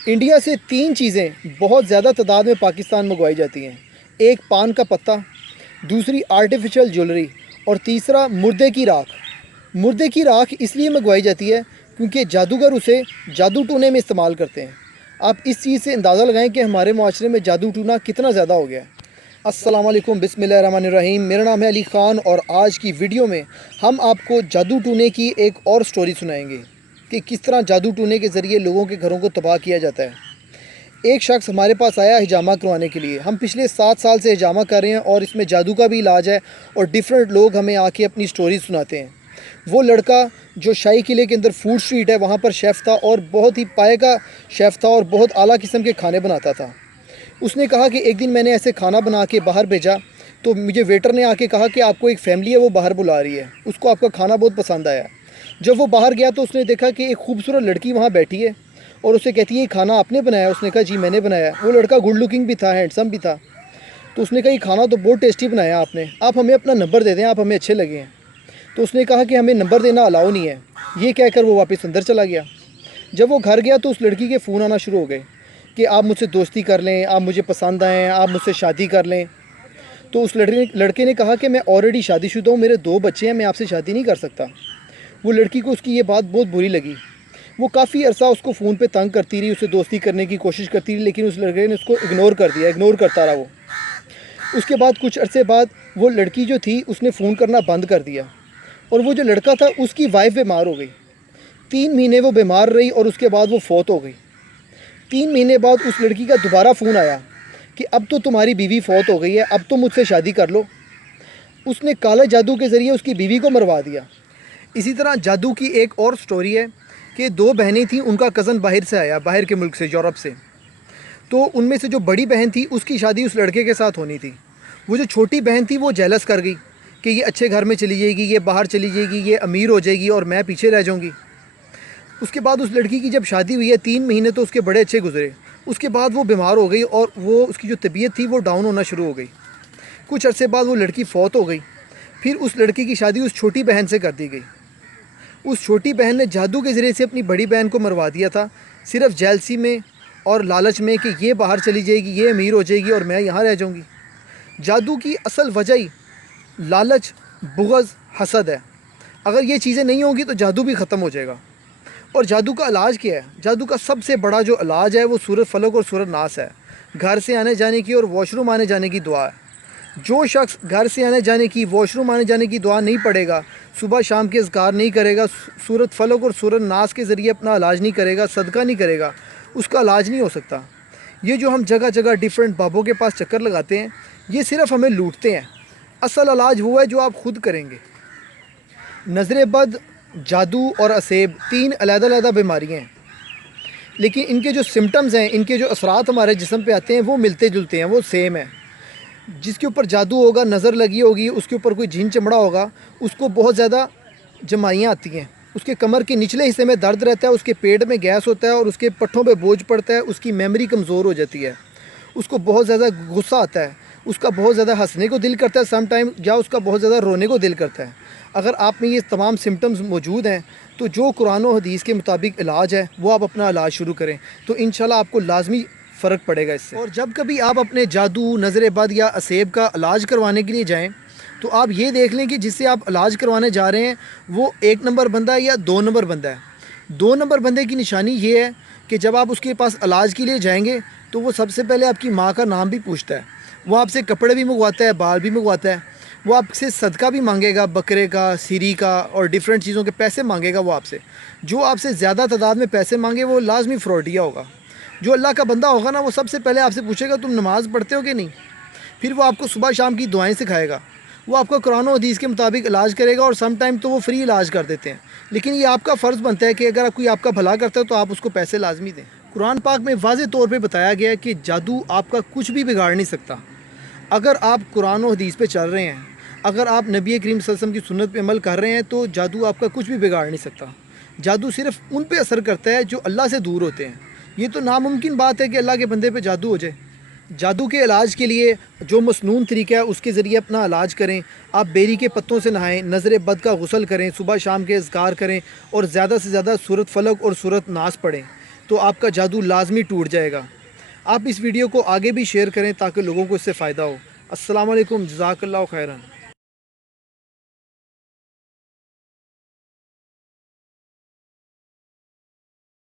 India سے تین چیزیں بہت زیادہ تعداد میں پاکستان منگوائی جاتی ہیں۔ ایک پان کا پتہ، دوسری آرٹیفیشل جولری اور تیسرا مردے کی راکھ۔ مردے کی راکھ اس لیے منگوائی جاتی ہے کیونکہ جادوگر اسے جادو ٹونے میں استعمال کرتے ہیں۔ آپ اس چیز سے اندازہ لگائیں کہ ہمارے معاشرے میں جادو ٹونا کتنا زیادہ ہو گیا ہے۔ السلام علیکم، بسم اللہ الرحمن الرحیم۔ میرا نام ہے علی خان اور آج کی ویڈیو میں ہم آپ کو جادو ٹونے کی ایک اور سٹوری سنائیں گے کہ کس طرح جادو ٹونے کے ذریعے لوگوں کے گھروں کو تباہ کیا جاتا ہے۔ ایک شخص ہمارے پاس آیا حجامہ کروانے کے لیے۔ ہم پچھلے 7 سال سے حجامہ کر رہے ہیں اور اس میں جادو کا بھی علاج ہے اور ڈیفرنٹ لوگ ہمیں آ کے اپنی سٹوری سناتے ہیں۔ وہ لڑکا جو شاہی قلعے کے اندر فوڈ سٹریٹ ہے وہاں پر شیف تھا اور بہت ہی پائے کا شیف تھا اور بہت اعلیٰ قسم کے کھانے بناتا تھا۔ اس نے کہا کہ ایک دن میں نے ایسے کھانا بنا کے باہر بھیجا تو مجھے ویٹر نے آ کے کہا کہ آپ کو ایک فیملی ہے وہ باہر بلا رہی ہے، اس کو آپ کا کھانا بہت پسند آیا۔ جب وہ باہر گیا تو اس نے دیکھا کہ ایک خوبصورت لڑکی وہاں بیٹھی ہے اور اسے کہتی ہے یہ کھانا آپ نے بنایا؟ اس نے کہا جی میں نے بنایا۔ وہ لڑکا گڈ لکنگ بھی تھا، ہینڈسم بھی تھا، تو اس نے کہا یہ کھانا تو بہت ٹیسٹی بنایا آپ نے، آپ ہمیں اپنا نمبر دے دیں، آپ ہمیں اچھے لگے ہیں۔ تو اس نے کہا کہ ہمیں نمبر دینا الاؤ نہیں ہے۔ یہ کہہ کر وہ واپس اندر چلا گیا۔ جب وہ گھر گیا تو اس لڑکی کے فون آنا شروع ہو گئے کہ آپ مجھ سے دوستی کر لیں، آپ مجھے پسند آئیں، آپ مجھ سے شادی کر لیں۔ تو اس لڑکے نے کہا کہ میں آلریڈی شادی شدہ ہوں، میرے 2 بچے ہیں، میں آپ سے شادی نہیں کر سکتا۔ وہ لڑکی کو اس کی یہ بات بہت بری لگی۔ وہ کافی عرصہ اس کو فون پہ تنگ کرتی رہی، اسے دوستی کرنے کی کوشش کرتی رہی، لیکن اس لڑکے نے اس کو اگنور کر دیا، اگنور کرتا رہا وہ۔ اس کے بعد کچھ عرصے بعد وہ لڑکی جو تھی اس نے فون کرنا بند کر دیا اور وہ جو لڑکا تھا اس کی وائف بیمار ہو گئی۔ 3 مہینے وہ بیمار رہی اور اس کے بعد وہ فوت ہو گئی۔ 3 مہینے بعد اس لڑکی کا دوبارہ فون آیا کہ اب تو تمہاری بیوی فوت ہو گئی ہے، اب تو مجھ سے شادی کر لو۔ اس نے کالے جادو کے ذریعے اس کی بیوی کو مروا دیا۔ اسی طرح جادو کی ایک اور سٹوری ہے کہ 2 بہنیں تھیں، ان کا کزن باہر سے آیا، باہر کے ملک سے، یورپ سے۔ تو ان میں سے جو بڑی بہن تھی اس کی شادی اس لڑکے کے ساتھ ہونی تھی۔ وہ جو چھوٹی بہن تھی وہ جیلس کر گئی کہ یہ اچھے گھر میں چلی جائے گی، یہ باہر چلی جائے گی، یہ امیر ہو جائے گی اور میں پیچھے رہ جاؤں گی۔ اس کے بعد اس لڑکی کی جب شادی ہوئی ہے 3 مہینے تو اس کے بڑے اچھے گزرے۔ اس کے بعد وہ بیمار ہو گئی اور وہ اس کی جو طبیعت تھی وہ ڈاؤن ہونا شروع ہو گئی۔ کچھ عرصے بعد وہ لڑکی فوت ہو گئی۔ پھر اس لڑکی کی شادی اس چھوٹی بہن سے کر دی گئی۔ اس چھوٹی بہن نے جادو کے ذریعے سے اپنی بڑی بہن کو مروا دیا تھا، صرف جیلسی میں اور لالچ میں کہ یہ باہر چلی جائے گی، یہ امیر ہو جائے گی اور میں یہاں رہ جاؤں گی۔ جادو کی اصل وجہ ہی لالچ، بغض، حسد ہے۔ اگر یہ چیزیں نہیں ہوں گی تو جادو بھی ختم ہو جائے گا۔ اور جادو کا علاج کیا ہے؟ جادو کا سب سے بڑا جو علاج ہے وہ سورۃ فلق اور سورۃ ناس ہے۔ گھر سے آنے جانے کی اور واش روم آنے جانے کی دعا ہے۔ جو شخص گھر سے آنے جانے کی، واش روم آنے جانے کی دعا نہیں پڑھے گا، صبح شام کے اذکار نہیں کرے گا، سورۃ فلق اور سورۃ ناس کے ذریعے اپنا علاج نہیں کرے گا، صدقہ نہیں کرے گا، اس کا علاج نہیں ہو سکتا۔ یہ جو ہم جگہ جگہ ڈیفرنٹ بابوں کے پاس چکر لگاتے ہیں یہ صرف ہمیں لوٹتے ہیں۔ اصل علاج وہ ہے جو آپ خود کریں گے۔ نظر بد، جادو اور اسیب 3 علیحدہ علیحدہ بیماریاں ہیں، لیکن ان کے جو سمٹمز ہیں، ان کے جو اثرات ہمارے جسم پہ آتے ہیں وہ ملتے جلتے ہیں، وہ سیم ہیں۔ جس کے اوپر جادو ہوگا، نظر لگی ہوگی، اس کے اوپر کوئی جھین چمڑا ہوگا، اس کو بہت زیادہ جمائیاں آتی ہیں، اس کے کمر کے نچلے حصے میں درد رہتا ہے، اس کے پیٹ میں گیس ہوتا ہے اور اس کے پٹھوں پہ بوجھ پڑتا ہے، اس کی میموری کمزور ہو جاتی ہے، اس کو بہت زیادہ غصہ آتا ہے، اس کا بہت زیادہ ہنسنے کو دل کرتا ہے سم ٹائم، یا اس کا بہت زیادہ رونے کو دل کرتا ہے۔ اگر آپ میں یہ تمام سمٹمز موجود ہیں تو جو قرآن و حدیث کے مطابق علاج ہے وہ آپ اپنا علاج شروع کریں تو انشاءاللہ آپ کو لازمی فرق پڑے گا اس سے۔ اور جب کبھی آپ اپنے جادو، نظر بد یا اسیب کا علاج کروانے کے لیے جائیں تو آپ یہ دیکھ لیں کہ جس سے آپ علاج کروانے جا رہے ہیں وہ 1 نمبر بندہ ہے یا 2 نمبر بندہ ہے۔ 2 نمبر بندے کی نشانی یہ ہے کہ جب آپ اس کے پاس علاج کے لیے جائیں گے تو وہ سب سے پہلے آپ کی ماں کا نام بھی پوچھتا ہے، وہ آپ سے کپڑے بھی منگواتا ہے، بال بھی منگواتا ہے، وہ آپ سے صدقہ بھی مانگے گا، بکرے کا، سیری کا اور ڈیفرنٹ چیزوں کے پیسے مانگے گا۔ وہ آپ سے جو آپ سے زیادہ تعداد میں پیسے مانگے وہ لازمی فراڈیا ہوگا۔ جو اللہ کا بندہ ہوگا نا وہ سب سے پہلے آپ سے پوچھے گا تم نماز پڑھتے ہو کہ نہیں، پھر وہ آپ کو صبح شام کی دعائیں سکھائے گا، وہ آپ کا قرآن و حدیث کے مطابق علاج کرے گا اور سم ٹائم تو وہ فری علاج کر دیتے ہیں، لیکن یہ آپ کا فرض بنتا ہے کہ اگر کوئی آپ کا بھلا کرتا ہے تو آپ اس کو پیسے لازمی دیں۔ قرآن پاک میں واضح طور پہ بتایا گیا ہے کہ جادو آپ کا کچھ بھی بگاڑ نہیں سکتا۔ اگر آپ قرآن و حدیث پہ چل رہے ہیں، اگر آپ نبی کریم صلی اللہ علیہ وسلم کی سنت پہ عمل کر رہے ہیں تو جادو آپ کا کچھ بھی بگاڑ نہیں سکتا۔ جادو صرف ان پہ اثر کرتا ہے جو اللہ سے دور ہوتے ہیں۔ یہ تو ناممکن بات ہے کہ اللہ کے بندے پہ جادو ہو جائے۔ جادو کے علاج کے لیے جو مسنون طریقہ ہے اس کے ذریعے اپنا علاج کریں۔ آپ بیری کے پتوں سے نہائیں، نظر بد کا غسل کریں، صبح شام کے اذکار کریں اور زیادہ سے زیادہ سورۃ فلق اور سورۃ ناس پڑھیں تو آپ کا جادو لازمی ٹوٹ جائے گا۔ آپ اس ویڈیو کو آگے بھی شیئر کریں تاکہ لوگوں کو اس سے فائدہ ہو۔ السلام علیکم، جزاک اللہ خیرن۔